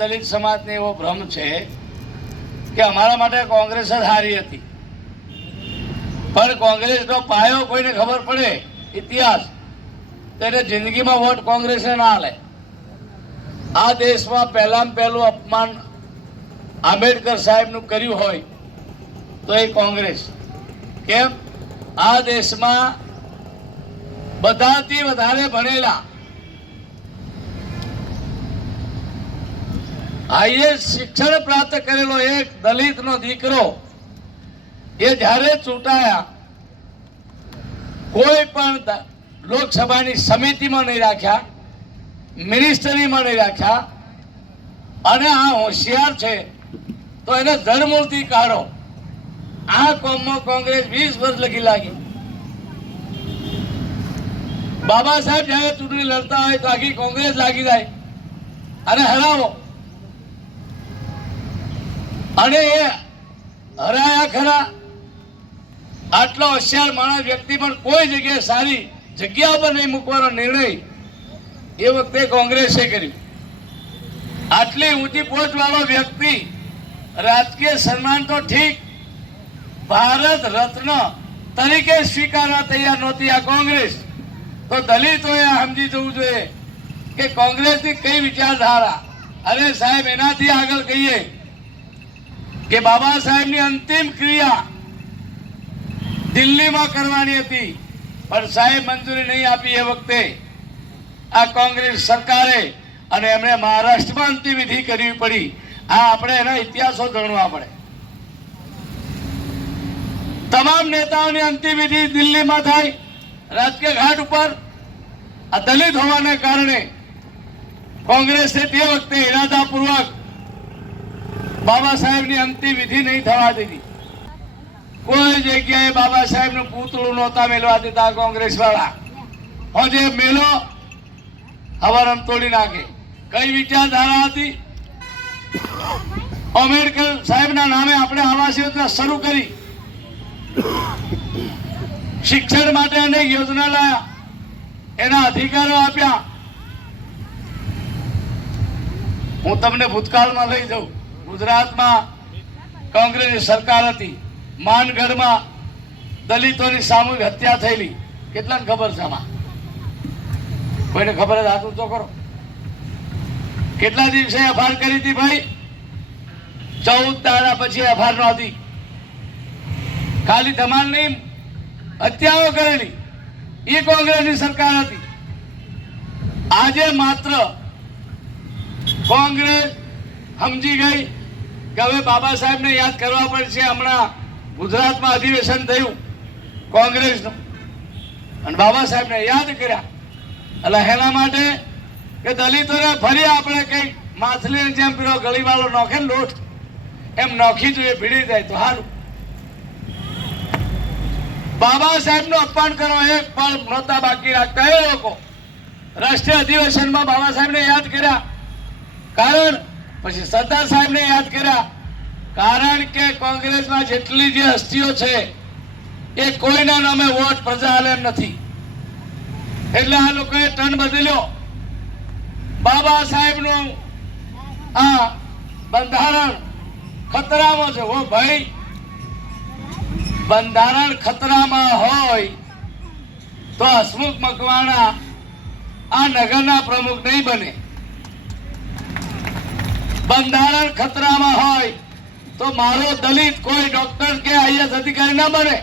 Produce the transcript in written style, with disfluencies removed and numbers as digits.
દલિત સમાજને એવો ભ્રમ છે કે અમારા માટે કોંગ્રેસ જ હારી હતી, પણ કોંગ્રેસનો પાયો કોઈને ખબર પડે ઇતિહાસ તેને જિંદગીમાં વોટ કોંગ્રેસને ના હાલે. આ દેશમાં પહેલામાં પહેલું અપમાન આંબેડકર સાહેબનું કર્યું હોય તો એ કોંગ્રેસ. કેમ? આ દેશમાં બધાથી વધારે ભણેલા હાઈએસ્ટ શિક્ષણ પ્રાપ્ત કરેલો એક દલિતનો દીકરો એ જ્યારે ચૂંટાયા, કોઈ પણ લોકસભાની સમિતિમાં નહીં રાખ્યા, મિનિસ્ટરીમાં નહીં રાખ્યા, અને આ હોશિયાર છે તો એને ધરમૂળથી કાઢો. આ કોમમાં કોંગ્રેસ 20 વર્ષ લગી લાગી. બાબા સાહેબ જયારે ચૂંટણી લડતા હોય તો આખી કોંગ્રેસ લાગી જાય અને હરાવો, અને એ હરાયા ખરા. આટલો હોશિયાર માણસ વ્યક્તિ પણ કોઈ જગ્યાએ સારી જગ્યા પર નહીં મૂકવાનો નિર્ણય એ વખતે કોંગ્રેસે કર્યું. આટલી ઊંચી પહોંચ વાળો વ્યક્તિ રાજકીય સન્માન તો ઠીક, ભારત રત્ન તરીકે સ્વીકારવા તૈયાર નહોતી આ કોંગ્રેસ. તો દલિતોએ સમજી જવું જોઈએ કે કોંગ્રેસની કઈ વિચારધારા. અરે સાહેબ, એનાથી આગળ કહીએ કે બાબા સાહેબની અંતિમ ક્રિયા દિલ્હીમાં કરવાની હતી, પણ સાહેબ મંજૂરી નહીં આપી એ વખતે આ કોંગ્રેસ સરકારે, અને એમણે મહારાષ્ટ્રમાં અંતિમ વિધિ કરવી પડી. આ આપણે એના ઇતિહાસો જાણવા પડે. તમામ નેતાઓની અંતિમ વિધિ દિલ્હીમાં થાય, રાજકીય ઘાટ ઉપર. આ દલિત હોવાને કારણે કોંગ્રેસે તે વખતે ઇરાદાપૂર્વક બાબા સાહેબની અંતિમ વિધિ નહીં થવા દીધી. કોઈ જગ્યાએ બાબા સાહેબનું પૂતળું નહોતા મેળવા દેતા કોંગ્રેસ વાળા. હોજે મેલો હવારમ તોડી નાખે. કઈ વિચારધારા હતી? આંબેડકર સાહેબના નામે આપણે આવાસ યોજના શરૂ કરી, શિક્ષણ માટે અનેક યોજના લાયા, એના અધિકારો આપ્યા. હું તમને ભૂતકાળમાં લઈ જાઉં. ગુજરાતમાં કોંગ્રેસની સરકાર હતી, માનગઢમાં દલિતોની સામૂહિક હત્યા થયેલી. કેટલાને ખબર છે આમાં? કોઈને ખબર જ? હાથ ઊંચો કરો. કેટલા દિવસે એફઆર કરી હતી ભાઈ? 14 દાડા પછી એફઆર નહોતી. ખાલી ધમાલ નહીં, હત્યાઓ કરેલી એ કોંગ્રેસની સરકાર હતી. આજે માત્ર કોંગ્રેસ સમજી ગઈ કે હવે બાબા સાહેબને યાદ કરવા પડશે. હમણાં ગુજરાતમાં અધિવેશન થયું કોંગ્રેસનું, અને બાબા સાહેબને યાદ કર્યા. એટલે એના માટે કે દલિતોને ફરી આપણે કઈ માછલીની જેમ પેલો ગળીવાળો નોખે ને લોટ, એમ નોખી જોઈએ, ભીડી જાય તો સારું. બાબા સાહેબનું અપમાન કરો એક પણ નહોતા બાકી રાખતા એ લોકો. રાષ્ટ્રીય અધિવેશનમાં બાબા સાહેબને યાદ કર્યા, કારણ પછી સરદાર સાહેબને યાદ કર્યા, કારણ કે કોંગ્રેસમાં જેટલી જે હસ્તીઓ છે એ કોઈના નામે વોટ પ્રજા હાલે એમ નથી. એટલે આ લોકોએ ટર્ન બદલ્યો. બાબા સાહેબનું આ બંધારણ ખતરામાં છે. ઓ ભાઈ, બંધારણ ખતરામાં હોય તો હસમુખ મકવાણા આ નગરના પ્રમુખ નહીં બને. બંધારણ ખતરામાં હોય તો મારો દલિત કોઈ ડોક્ટર કે આઈએસ અધિકારી ના બને.